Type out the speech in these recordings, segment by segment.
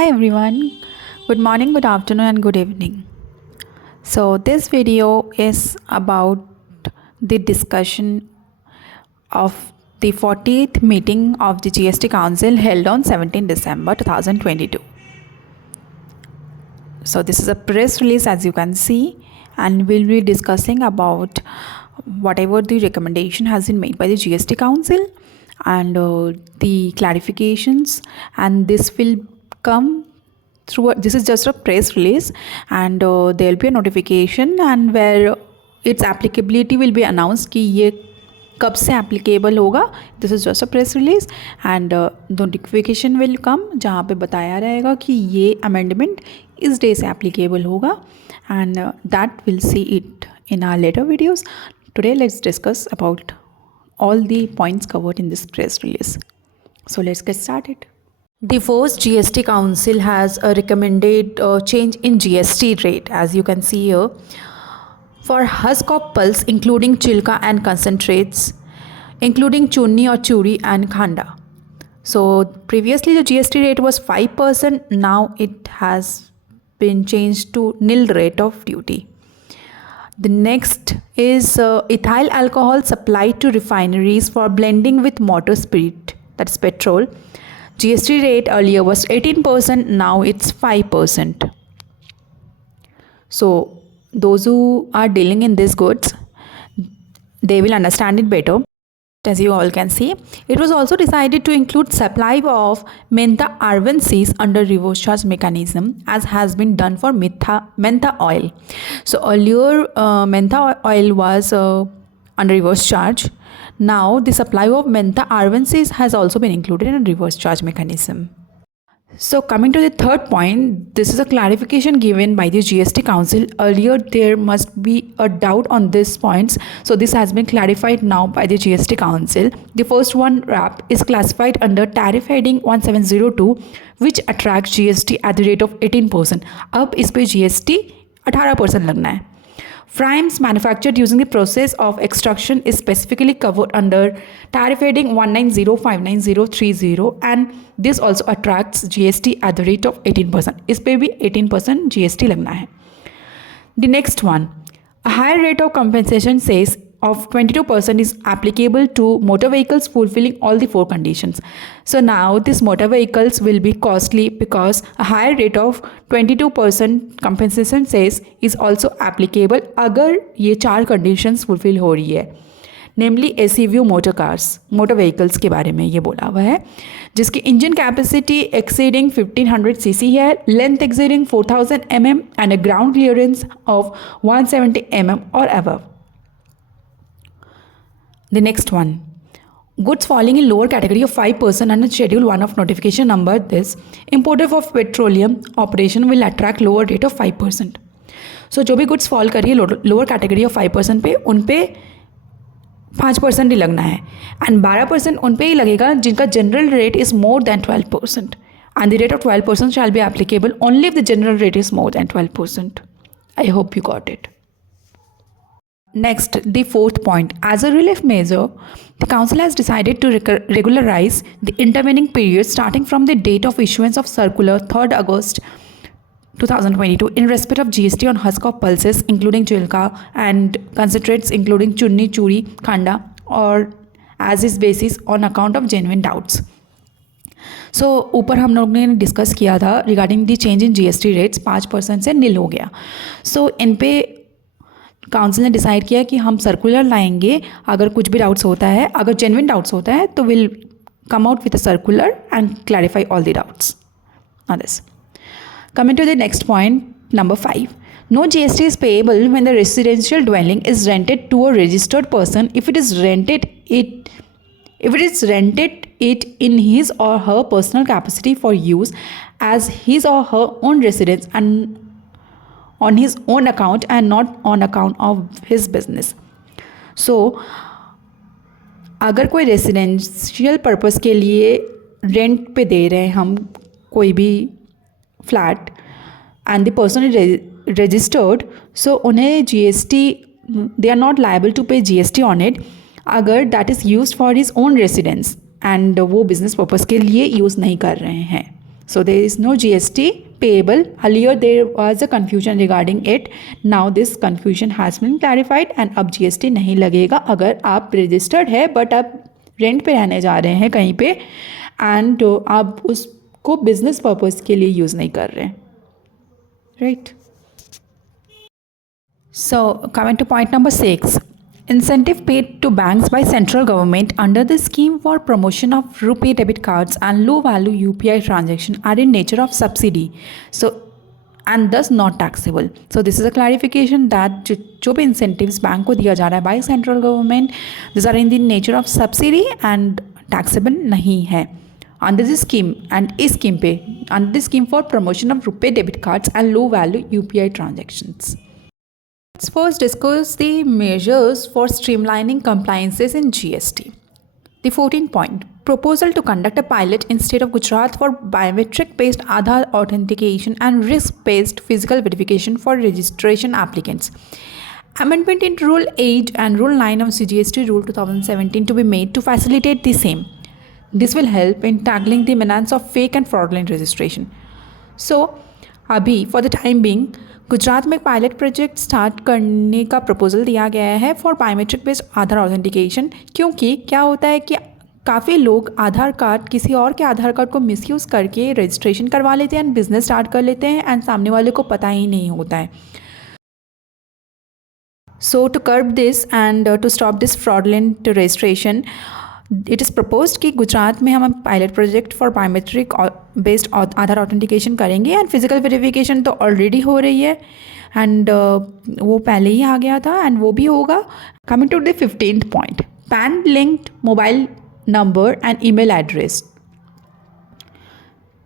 Hi everyone, good morning, good afternoon, and good evening. So, this video is about the discussion of the 40th meeting of the GST Council held on 17 December 2022. So, this is a press release as you can see, and we'll be discussing about whatever the recommendation has been made by the GST Council and the clarifications, and this will come through. This is just a press release, and there will be a notification and where its applicability will be announced कि ये कब से applicable होगा. This is just a press release and notification will come जहाँ पे बताया रहेगा कि ये amendment इस day से applicable होगा, and that we'll see it in our later videos. Today let's discuss about all the points covered in this press release. So let's get started. The first GST Council has recommended change in GST rate, as you can see here, for husk of pulse including chilka and concentrates, including chunni or churi and khanda. So previously the GST rate was 5%, now it has been changed to nil rate of duty. The next is ethyl alcohol supplied to refineries for blending with motor spirit, that's petrol. GST rate earlier was 18%, now it's 5%. So those who are dealing in these goods, they will understand it better. As you all can see, it was also decided to include supply of mentha RNCs under reverse charge mechanism, as has been done for mentha oil. So earlier mentha oil was under reverse charge. Now the supply of mentha RNCs has also been included in a reverse charge mechanism. So coming to the third point, this is a clarification given by the GST Council. Earlier there must be a doubt on these points, so this has been clarified now by the GST Council. The first one, wrap, is classified under tariff heading 1702, which attracts GST at the rate of 18%. अब इस पे GST 18% लगना है. Frames manufactured using the process of extraction is specifically covered under tariff heading 1905930, and this also attracts GST at the rate of 18%. इस पे भी 18% GST लगना है. The next one, a higher rate of compensation says of 22% is applicable to motor vehicles fulfilling all the four conditions. So now these motor vehicles will be costly because a higher rate of 22% compensation says is also applicable अगर ये चार conditions fulfill हो रही है, namely SUV motor cars, motor vehicles के बारे में ये बोला हुआ है, जिसकी engine capacity exceeding 1500 cc है, length exceeding 4000 mm and a ground clearance of 170 mm or above. The next one, goods falling in lower category of 5% under Schedule 1 of notification number this, imported of petroleum operation will attract lower rate of 5%. So जो भी goods fall कर रही है lower category of 5% पे, उन पे 5% ही लगना है, and 12% उन पे ही लगेगा जिनका general rate is more than 12%, and the rate of 12% shall be applicable only if the general rate is more than 12%. I hope you got it. Next, the fourth point, as a relief measure, the Council has decided to regularize the intervening period starting from the date of issuance of circular 3rd August 2022 in respect of GST on husk of pulses including chilka and concentrates including chunni, churi, khanda, or as is basis on account of genuine doubts. So ऊपर हम लोग ने discuss किया था regarding the change in GST rates 5% से नील हो गया. सो इन पे काउंसिल ने डिसाइड किया कि हम सर्कुलर लाएंगे, अगर कुछ भी डाउट्स होता है, अगर जेन्युइन डाउट्स होता है तो will come out with a circular and clarify all the doubts on this. Coming to the next point, number 5. No GST is payable when the residential dwelling is rented to a registered person if it is rented it in his or her personal capacity for use as his or her own residence and on his own account and not on account of his business. So अगर कोई residential purpose के लिए rent पे दे रहे हैं हम कोई भी flat and the person is registered, so उन्हें GST they are not liable to pay GST on it अगर that is used for his own residence and वो बिजनेस पर्पस के लिए यूज़ नहीं कर रहे हैं. So there is no GST payable. Earlier there was a confusion regarding it. Now this confusion has been clarified and अब GST नहीं लगेगा अगर आप registered है but आप रेंट पे रहने जा रहे हैं कहीं पे एंड आप उसको बिजनेस पर्पस के लिए यूज़ नहीं कर रहे हैं, right. So coming to point number 6, incentive paid to banks by central government under the scheme for promotion of rupee debit cards and low value UPI transaction are in nature of subsidy, so and thus not taxable. So this is a clarification that जो भी incentives bank को दिया जा रहा है by central government, these are in the nature of subsidy and taxable नहीं है under this scheme. and इस scheme पे under the scheme for promotion of rupee debit cards and low value UPI transactions. Let's first discuss the measures for streamlining compliances in GST. The 14th point, proposal to conduct a pilot in state of Gujarat for biometric-based Aadhaar authentication and risk-based physical verification for registration applicants. Amendment in Rule 8 and Rule 9 of CGST Rule 2017 to be made to facilitate the same. This will help in tackling the menace of fake and fraudulent registration. So, अभी for the time being Gujarat में एक pilot project start करने का proposal दिया गया है for biometric based Aadhaar authentication, क्योंकि क्या होता है कि काफ़ी लोग आधार कार्ड किसी और के आधार कार्ड को मिसयूज़ करके रजिस्ट्रेशन करवा लेते हैं एंड बिजनेस स्टार्ट कर लेते हैं एंड सामने वाले को पता ही नहीं होता है. So to curb this and to stop this fraudulent registration, it is proposed कि गुजरात में हम pilot project for biometric based Aadhaar authentication करेंगे एंड फिजिकल वेरिफिकेशन तो ऑलरेडी हो रही है एंड वो पहले ही आ गया था एंड वो भी होगा. Coming to the 15th point, PAN linked mobile number and email address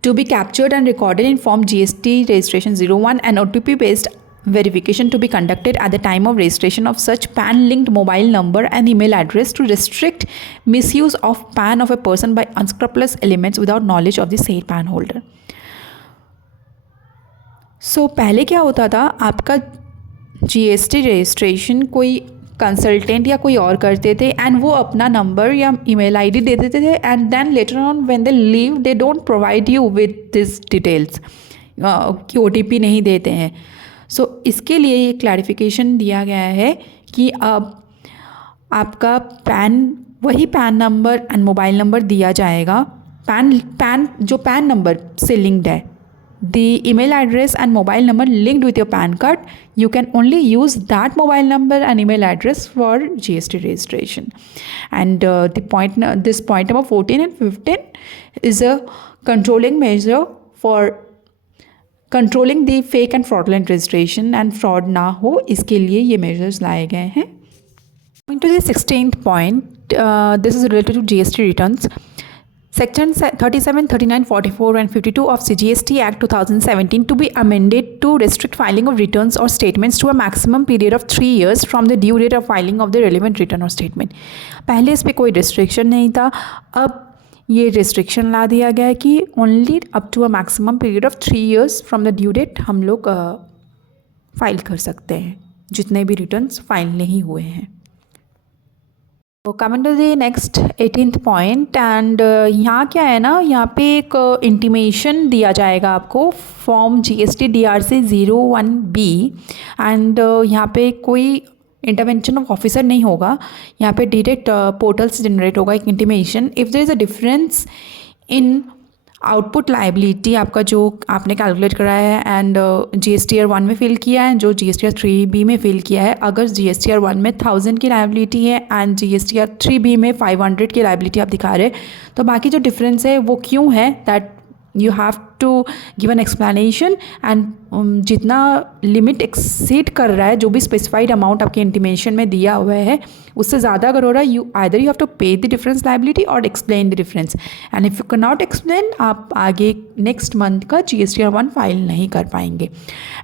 to be captured and recorded in Form GST Registration 01 and OTP based verification to be conducted at the time of registration of such PAN linked mobile number and email address to restrict misuse of PAN of a person by unscrupulous elements without knowledge of the said PAN holder. So पहले क्या होता था, आपका GST registration कोई consultant या कोई और करते थे एंड वो अपना नंबर या ईमेल आईडी दे देते थे and then later on when they leave they don't provide you with this details कि OTP नहीं देते हैं. सो इसके लिए ये क्लैरिफिकेशन दिया गया है कि अब आपका वही pan number and mobile number दिया जाएगा. जो पैन नंबर से लिंक्ड है, the email address and mobile number linked with your PAN card, you can only use that mobile number and email address for GST registration. And this point number 14 and 15 is a controlling measure for controlling the fake and fraudulent registration and fraud ना हो, इसके लिए ये measures लाए गए हैं. Coming to the 16th point, this is related to GST returns. Section 37, 39, 44 and 52 of CGST Act 2017 to be amended to restrict filing of returns or statements to a maximum period of 3 years from the due date of filing of the relevant return or statement. पहले इस पर कोई restriction नहीं था, अब ये restriction ला दिया गया है कि only up to a maximum period of 3 years from the due date हम लोग फाइल कर सकते हैं जितने भी रिटर्न्स फाइल नहीं हुए हैं. तो coming to the next 18th point and यहाँ क्या है ना, यहाँ पे एक इंटीमेशन दिया जाएगा आपको form GST DRC 01B and यहाँ पे कोई इंटरवेंशन ऑफ ऑफिसर नहीं होगा. यहाँ पे डायरेक्ट पोर्टल से जनरेट होगा एक intimation. If there is a difference in output liability आपका जो आपने कैलकुलेट करा है एंड GSTR 1 में फिल किया है, जो GSTR 3B में फिल किया है, अगर GSTR 1 में 1000 की लाइबिलिटी है एंड GSTR 3B में 500 की लाइबिलिटी आप दिखा रहे, तो बाकी जो डिफरेंस है वो क्यों है, that you have to give an explanation and जितना लिमिट एक्सीड कर रहा है, जो भी स्पेसिफाइड अमाउंट आपके इंटीमेशन में दिया हुआ है उससे ज़्यादा अगर हो रहा है, you either you have to pay the difference liability और explain the difference and if you can not explain, आप आगे नेक्स्ट मंथ का GSTR 1 फाइल नहीं कर पाएंगे.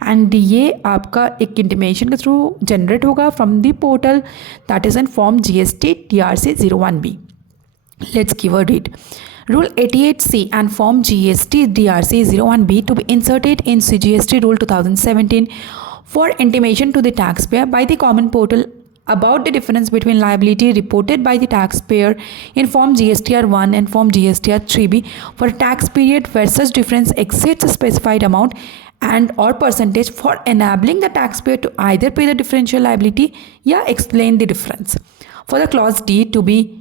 एंड ये आपका एक इंटीमेशन के थ्रू जनरेट होगा from the portal that is in form GST DRC 01B. Let's give a read. Rule 88C and Form GST DRC 01B to be inserted in CGST Rule 2017 for intimation to the taxpayer by the common portal about the difference between liability reported by the taxpayer in Form GSTR1 and Form GSTR3B for a tax period where such difference exceeds a specified amount and or percentage for enabling the taxpayer to either pay the differential liability या explain the difference. For the clause D to be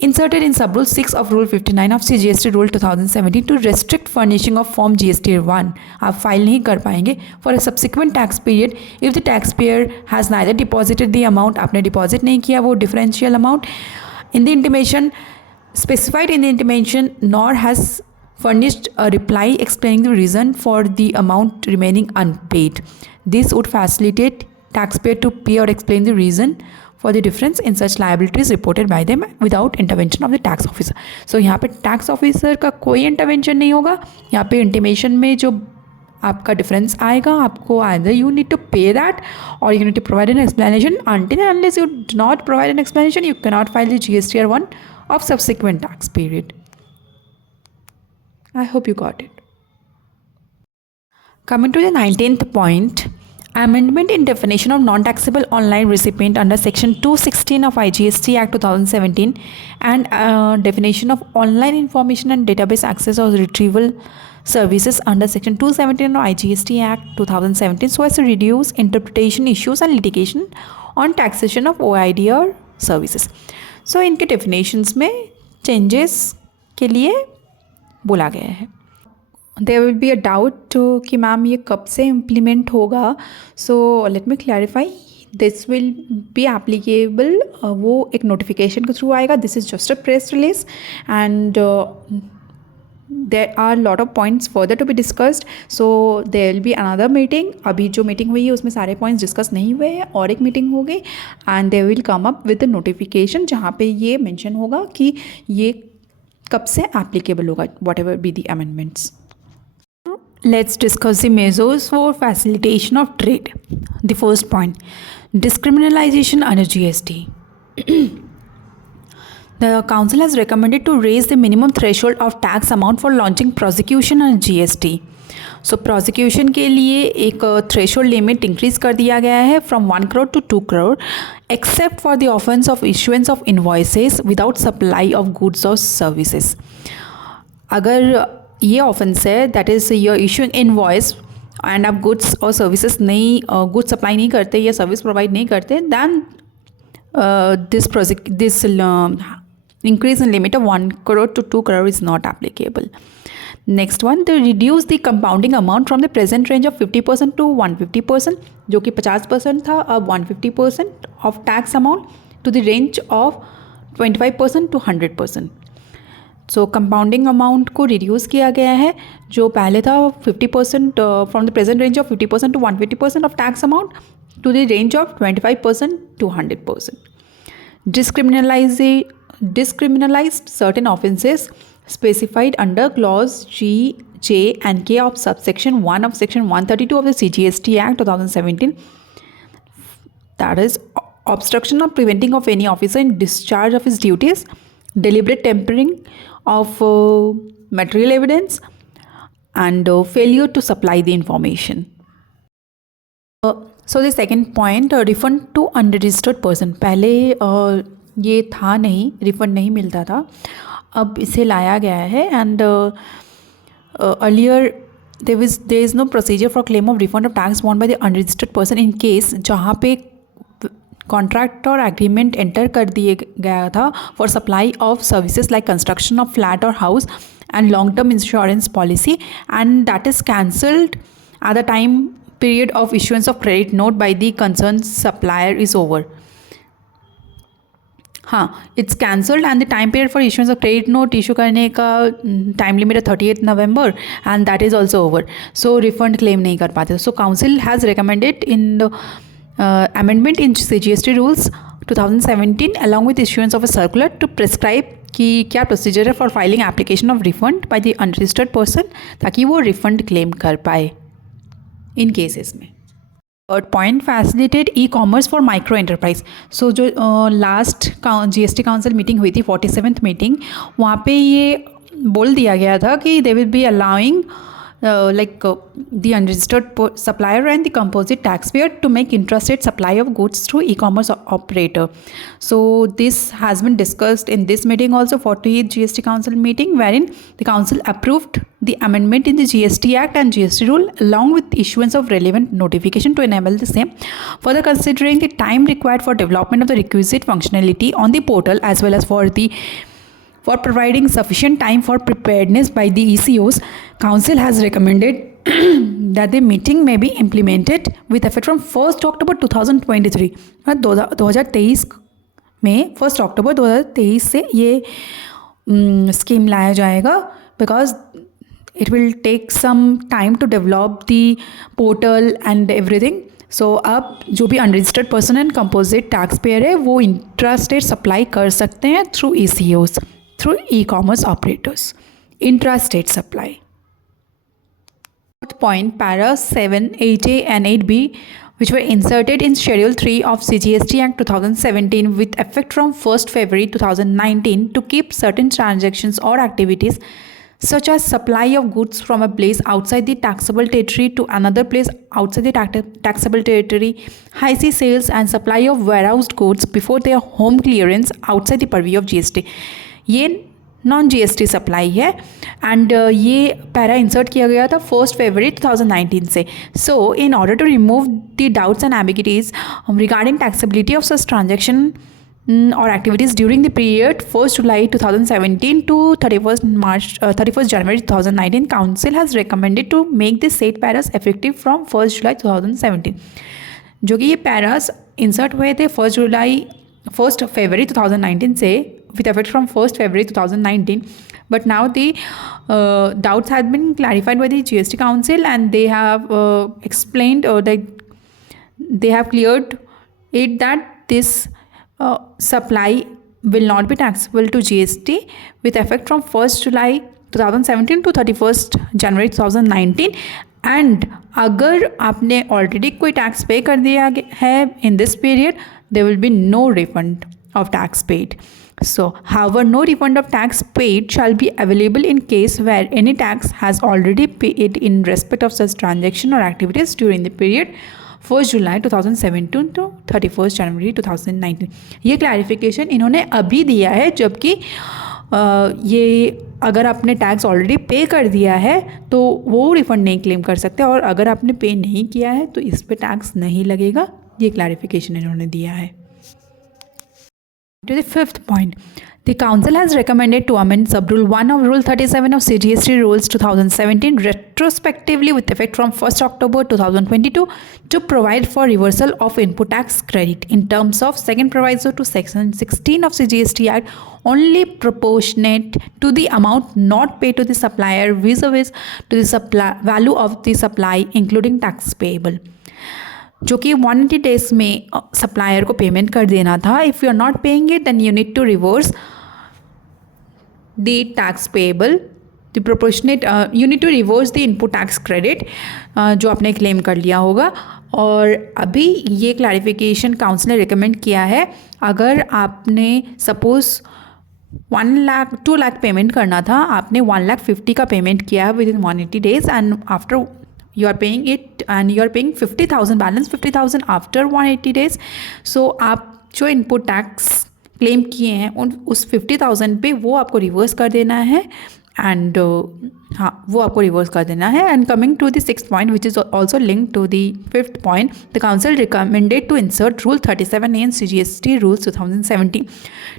inserted in sub rule 6 of rule 59 of CGST rule 2017 to restrict furnishing of form GST1 आप file नहीं कर पाएंगे for a subsequent tax period if the taxpayer has neither deposited the amount आपने deposit नहीं किया वो differential amount in the intimation specified in the intimation nor has furnished a reply explaining the reason for the amount remaining unpaid. This would facilitate taxpayer to pay or explain the reason for the difference in such liabilities reported by them without intervention of the tax officer. So यहाँ पे tax officer का कोई intervention नहीं होगा. यहाँ पे intimation में जो आपका difference आएगा आपको either you need to pay that or you need to provide an explanation. Until and unless you do not provide an explanation, you cannot file the GSTR1 of subsequent tax period. I hope you got it. Coming to the 19th point, amendment in definition of non-taxable online recipient under section 216 of IGST Act 2017 and definition of online information and database access or retrieval services under section 217 of IGST Act 2017 so as to reduce interpretation issues and litigation on taxation of OID or services. So इनके definitions में changes के लिए बोला गया है. There will be a doubt कि ma'am ये कब से इम्प्लीमेंट होगा. So let me clarify, this will be applicable वो एक नोटिफिकेशन के थ्रू आएगा. This is just a press release and there are lot of points further to be discussed. So there will be another meeting. अभी जो meeting हुई है उसमें सारे पॉइंट्स डिस्कस नहीं हुए हैं और एक मीटिंग होगी and they will come up with the notification जहाँ पे ये मेंशन होगा कि ये कब से एप्लीकेबल होगा, what ever be the amendments. Let's discuss the measures for facilitation of trade. The first point, discriminalization under GST. The council has recommended to raise the minimum threshold of tax amount for launching prosecution under GST. So prosecution के लिए एक threshold limit increase कर दिया गया है from 1 crore to 2 crore except for the offence of issuance of invoices without supply of goods or services. अगर ये offence है that is your issuing invoice and आप गुड्स और सर्विसेज नहीं गुड्स सप्लाई नहीं करते या सर्विस प्रोवाइड नहीं करते then this increase in limit of 1 crore to 2 crore is not applicable. Next one, they reduce the compounding amount from the present range of 50% to 150%, जो कि 50% था अब 150% of tax amount to the range of 25% to 100%. So compounding amount को reduce किया गया है जो पहले था 50% from the present range of 50% to 150% of tax amount to the range of 25% to 100%. Discriminalized certain offences specified under clause G, J and K of subsection 1 of section 132 of the CGST Act 2017, that is obstruction or preventing of any officer in discharge of his duties, deliberate tampering of material evidence and failure to supply the information. So the second point, refund to unregistered person. पहले ये था नहीं, refund नहीं मिलता था, अब इसे लाया गया है and earlier there is no procedure for claim of refund of tax borne by the unregistered person in case जहाँ पे कॉन्ट्रैक्ट और एग्रीमेंट एंटर कर दिए गया था for supply of services like construction of flat और house and long term insurance policy and that is cancelled at the time period of issuance of credit note by the concern supplier is over. हाँ, it's cancelled and the time period for issuance of credit note issue करने का time limit है 38 November and that is also over. So refund claim नहीं कर पाते. सो council has recommended in the amendment in CGST rules 2017 along with issuance of a circular to prescribe कि क्या procedure है for filing application of refund by the unregistered person ताकि वो refund claim कर पाए इन केसेस में. Third point, facilitate e commerce for micro enterprise. So जो लास्ट GST काउंसिल मीटिंग हुई थी 47th मीटिंग, वहाँ पे ये बोल दिया गया था कि they will be allowing the unregistered supplier and the composite taxpayer to make intrastate supply of goods through e-commerce operator. So this has been discussed in this meeting also, 48th GST Council meeting, wherein the Council approved the amendment in the GST Act and GST rule along with issuance of relevant notification to enable the same. Further considering the time required for development of the requisite functionality on the portal as well as for providing sufficient time for preparedness by the ECOs, Council has recommended that the meeting may be implemented with effect from 1st October 2023. 2023 में 1 अक्टूबर 2023 से ये scheme लाया जाएगा, because it will take some time to develop the portal and everything. So अब जो भी unregistered person and composite tax payer है वो इंट्रास्टेट सप्लाई कर सकते हैं through ECOs, through e-commerce operators. Intrastate supply. Point, para 7, 8A and 8B, which were inserted in Schedule 3 of CGST Act 2017 with effect from 1st February 2019 to keep certain transactions or activities such as supply of goods from a place outside the taxable territory to another place outside the taxable territory, high sea sales and supply of warehoused goods before their home clearance outside the purview of GST. ये non GST supply है and ये para insert किया गया था 1st February 2019 से. So in order to remove the doubts and ambiguities regarding taxability of such transaction or activities during the period 1st July 2017 to 31st January 2019, Council has recommended to make the said paras effective from 1st July 2017. जो कि ये Paris insert हुए थे 1st February 2019 से with effect from 1st February 2019, but now the doubts have been clarified by the GST Council and they have explained or they have cleared it that this supply will not be taxable to GST with effect from 1st July 2017 to 31st January 2019. And अगर आपने already कोई tax pay कर दिया है in this period, there will be no refund of tax paid. So, however, no refund of tax paid shall be available in case where any tax has already paid in respect of such transaction or activities during the period 1st July 2017 to 31st January 2019. ये clarification इन्होंने अभी दिया है, जबकि ये अगर आपने tax already पे कर दिया है तो वो रिफ़ंड नहीं क्लेम कर सकते, और अगर आपने पे नहीं किया है तो इस पे टैक्स नहीं लगेगा. ये क्लैरिफिकेशन इन्होंने दिया है. To the 5th point, the Council has recommended to amend Sub-Rule 1 of Rule 37 of CGST Rules 2017 retrospectively with effect from 1st October 2022 to provide for reversal of input tax credit in terms of second proviso to Section 16 of CGST Act only proportionate to the amount not paid to the supplier vis-a-vis to the value of the supply including tax payable. जो कि 180 days में supplier को payment कर देना था. If you are not paying it then you need to reverse the tax payable, the proportionate, you need to reverse the input tax credit जो आपने claim कर लिया होगा. और अभी ये क्लैरिफिकेशन काउंसिल ने रिकमेंड किया है, अगर आपने सपोज़ 2 लाख पेमेंट करना था, आपने 1,50,000 का पेमेंट किया with in 180 days and after you are paying it and you are paying 50,000 balance 50,000 after 180 days. So आप जो इनपुट टैक्स क्लेम किए हैं उस 50,000 पे वो आपको रिवर्स कर देना है एंड हाँ वो आपको रिवर्स कर देना है. And coming to the 6th point which is also link to the 5th point, the council recommended to insert rule 37 in CGST rules 2017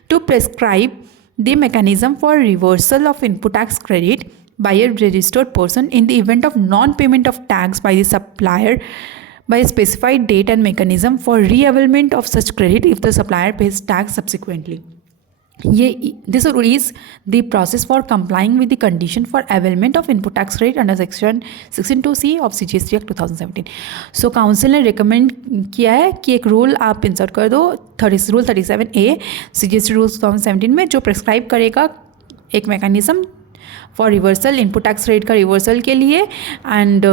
to prescribe the mechanism for reversal of input tax credit by a registered person in the event of non-payment of tax by the supplier by a specified date and mechanism for re-availment of such credit if the supplier pays tax subsequently. This is the process for complying with the condition for availment of input tax credit under Section 2C of CGST Act 2017. So council ने recommend किया है कि एक rule आप insert कर दो, rule 37A CGST rule 2017 में, जो प्रेस्क्राइब करेगा एक mechanism for reversal, input tax rate का रिवर्सल के लिए एंड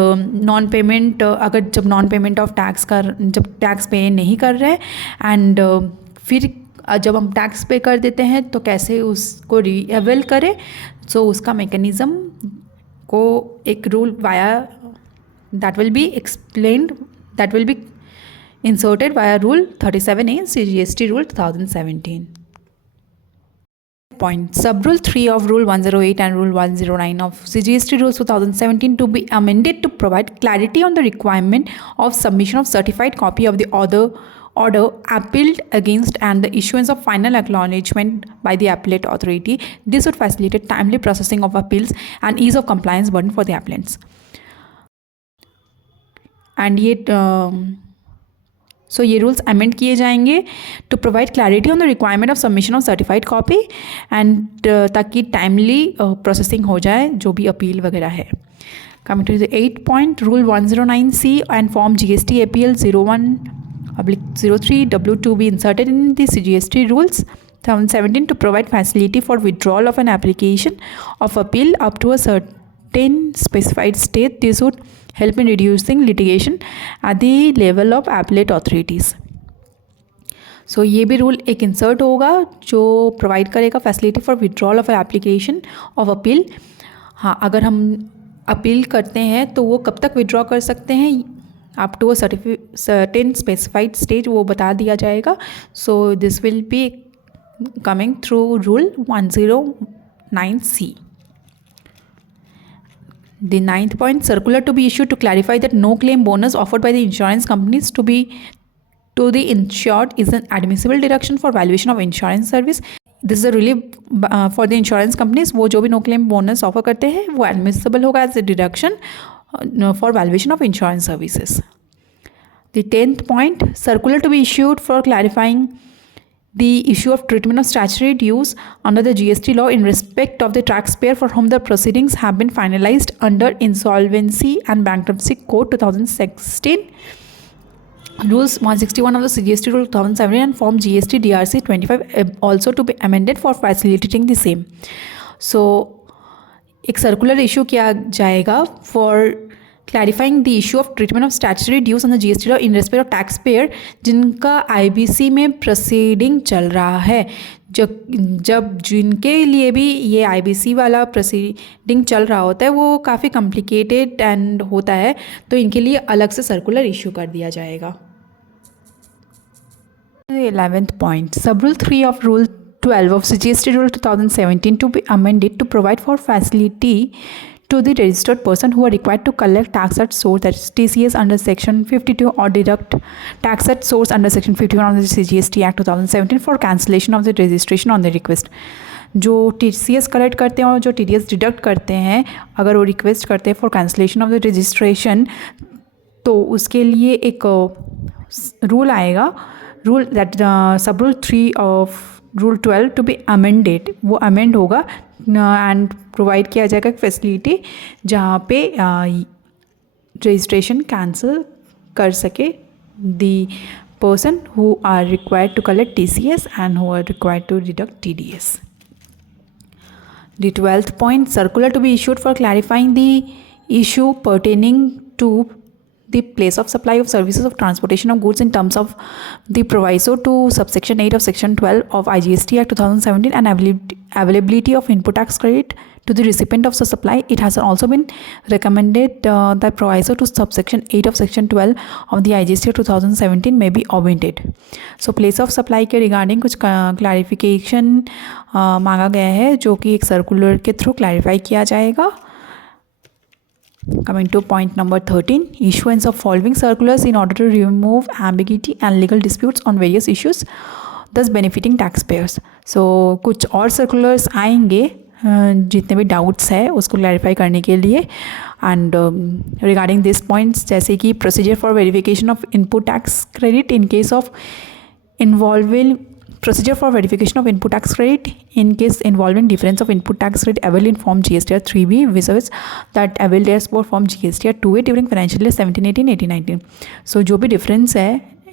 नॉन पेमेंट, अगर जब नॉन पेमेंट ऑफ टैक्स जब टैक्स पे नहीं कर रहे एंड फिर जब हम टैक्स पे कर देते हैं तो कैसे उसको रीअवेल करें. सो उसका मैकेनिज़्म को एक rule via that will be explained, that will be inserted via Rule 37A CGST Rule 2017. Point. Sub-Rule 3 of Rule 108 and Rule 109 of CGST Rules 2017 to be amended to provide clarity on the requirement of submission of certified copy of the order appealed against and the issuance of final acknowledgement by the appellate authority. This would facilitate timely processing of appeals and ease of compliance burden for the appellants. And yet so ये rules amend किए जाएंगे to provide clarity on the requirement of submission of certified copy and ताकि timely processing हो जाए जो भी appeal वगैरह है. Coming to the 8 point, rule 109C and form GST APL 01/03 W2 be inserted in the CGST rules 2017 to provide facility for withdrawal of an application of appeal up to a certain specified state. This would help in reducing litigation at the level of appellate authorities. So ये भी rule एक insert होगा जो provide करेगा facility for withdrawal of application of appeal. हाँ, अगर हम appeal करते हैं तो वो कब तक विड्रॉ कर सकते हैं, up to a certain specified stage वो बता दिया जाएगा. So this will be coming through rule 109C. The 9th point, circular to be issued to clarify that no claim bonus offered by the insurance companies to the insured is an admissible deduction for valuation of insurance service. This is a relief for the insurance companies. वो जो भी no claim bonus offer करते हैं वो admissible होगा as a deduction for valuation of insurance services. The 10th point, circular to be issued for clarifying the issue of treatment of statutory dues under the GST law in respect of the taxpayer for whom the proceedings have been finalized under Insolvency and Bankruptcy Code 2016, Rules 161 of the CGST Rule 2017 and Form GST DRC 25 also to be amended for facilitating the same. So एक circular issue किया जाएगा for clarifying the issue of treatment of statutory dues on the GST law in respect of taxpayer जिनका IBC में proceeding चल रहा है. जब जिनके लिए भी ये IBC वाला प्रोसीडिंग चल रहा होता है वो काफ़ी कॉम्प्लिकेटेड एंड होता है, तो इनके लिए अलग से सर्कुलर इशू कर दिया जाएगा. 11th point, Sub Rule 3 of Rule 12 of CGST Rule 2017 to be amended to provide for facility to the registered person who are required to collect tax at source, that is TCS, under Section 52 or deduct tax at source under Section 51 of the CGST Act 2017 for cancellation of the registration on the request. जो TCS collect करते हैं और जो TDS deduct करते हैं, अगर वो request करते हैं for cancellation of the registration, तो उसके लिए एक रूल आएगा, rule that sub rule 3 of rule 12 to be amended. वो अमेंड होगा एंड प्रोवाइड किया जाएगा फैसिलिटी जहाँ पे रजिस्ट्रेशन कैंसिल कर सके the person who are required to collect TCS and who are required to deduct TDS. The 12th point, circular to be issued for clarifying the issue pertaining to the place of supply of services of transportation of goods in terms of the proviso to subsection 8 of section 12 of IGST Act 2017 and availability of input tax credit to the recipient of such supply. It has also been recommended that proviso to subsection 8 of section 12 of the IGST Act 2017 may be omitted. So place of supply के regarding कुछ clarification मांगा गया है जो कि एक circular के through clarify किया जाएगा. Coming to point number 13, issuance of following circulars in order to remove ambiguity and legal disputes on various issues, thus benefiting taxpayers. So कुछ और circulars आएंगे जितने भी डाउट्स है उसको क्लैरिफाई करने के लिए. एंड रिगार्डिंग दिस पॉइंट्स जैसे कि procedure for verification of input tax credit in case of involving procedure for verification of input tax credit in case involving difference of input tax credit availed in form GSTR 3B vis-a-vis that availed as per form GSTR 2A during financial year 17-18, 18-19. So जो भी difference है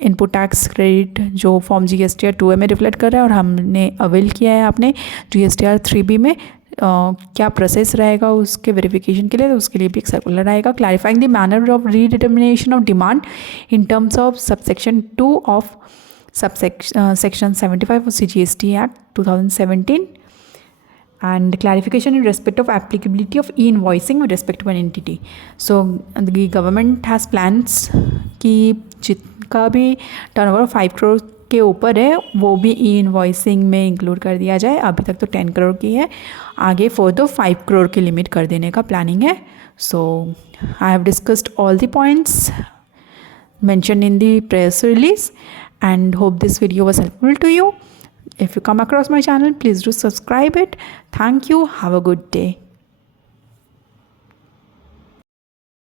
input tax credit जो form GSTR 2A में reflect कर रहा है और हमने अवेल किया है आपने GSTR 3B में, क्या प्रोसेस रहेगा उसके वेरिफिकेशन के लिए, तो उसके लिए भी एक सर्कुलर आएगा. Clarifying the manner of redetermination of demand in terms of subsection 2 of section 75 of CGST Act 2017 and clarification in respect of applicability of e-invoicing with respect to an entity. So the government has plans कि जिनका भी turnover 5 crore के ऊपर है वो भी ई invoicing में include कर दिया जाए. अभी तक तो 10 करोड़ की है, आगे फर्दर 5 करोड़ की लिमिट कर देने का प्लानिंग है. So I have discussed all the points mentioned in the press release and hope this video was helpful to you. If you come across my channel, please do subscribe it. Thank you. Have a good day.